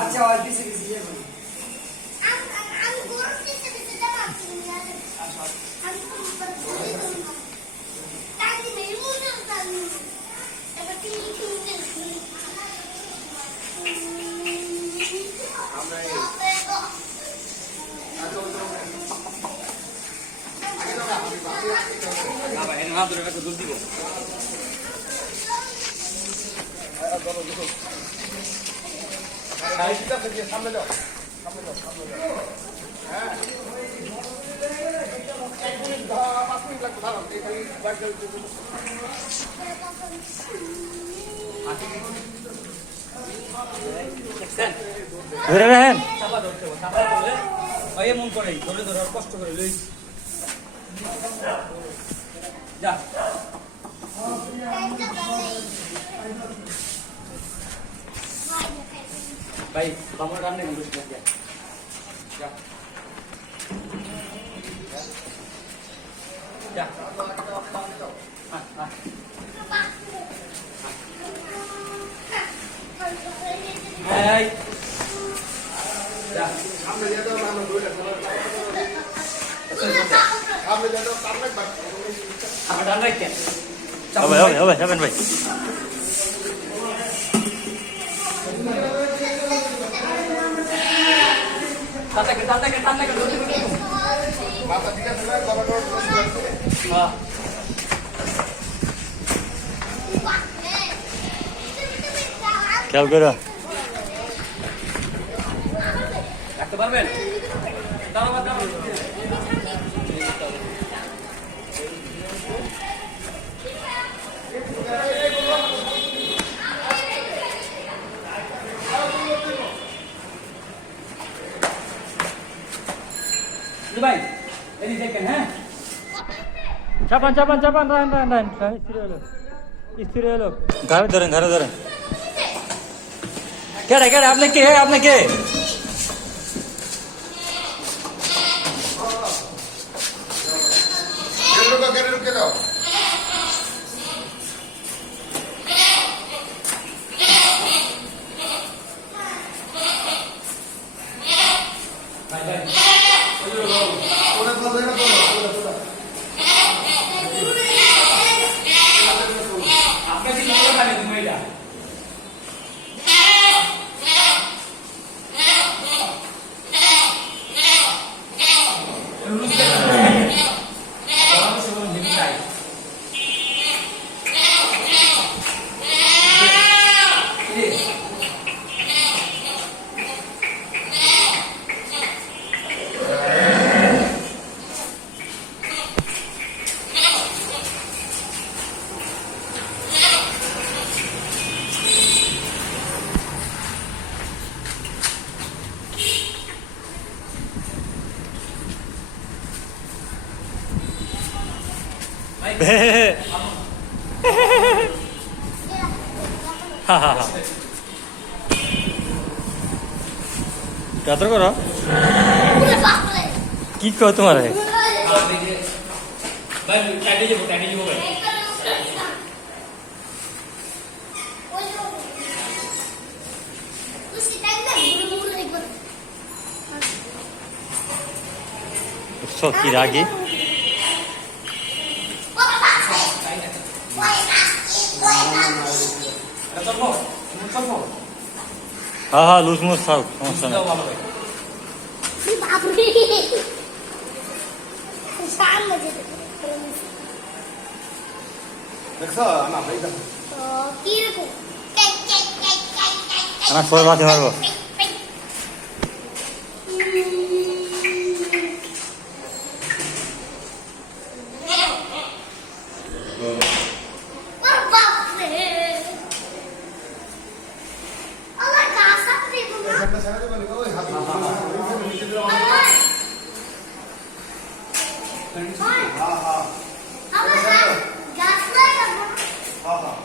আচ্ছা ওই দিছি দিয়ে বলি আমি গরম দিতে দিতে যাবো আচ্ছা আমি তাই মেরে মুন্না তাই এবার তুমি আমরা এর হাত ধরে একটা দুধ দিব সামনে যাও হ্যাঁ 1 মিনিট 5 মিনিট লাগবে দাঁড়ান এই বাইক ধরে রাখেন চাপা ধরতে হবে চাপা ধরলে ভাই এমন করে ধরে ধরে কষ্ট করে লই যা ভাই আমার রান্না করে দিন যা যা এই যা সামনে দিয়ে দাও না দুইটা সামনে দিয়ে দাও সামনে বাট আমার ডান রাখেন হবে যাবেন ভাই টাটা মাথা ঠিক আছে না গভর্নর হ্যাঁ খেয়াল করে রাখতে পারবেন দাঁড়াও দাঁড়াও ভাই এই দেখেন হ্যাঁ চাপান রান স্থির হলো ঘরে ধরেন কেডা আপনি কে ঢুকে দাও ভাই ভাই ওরে বলে না আপনাকে কি করে খাবে তুমি এটা কত করো কি কো তোমার ভাই টাইটে যাবো ভাই কি রাগি হ্যাঁ লুজ মুজ থাক সমস্যা নেই দেখছো না ভাই দেখো আমার সবাই মাঠে মারবো একটা ছেড়ে দেবেন ওই হাত হ্যাঁ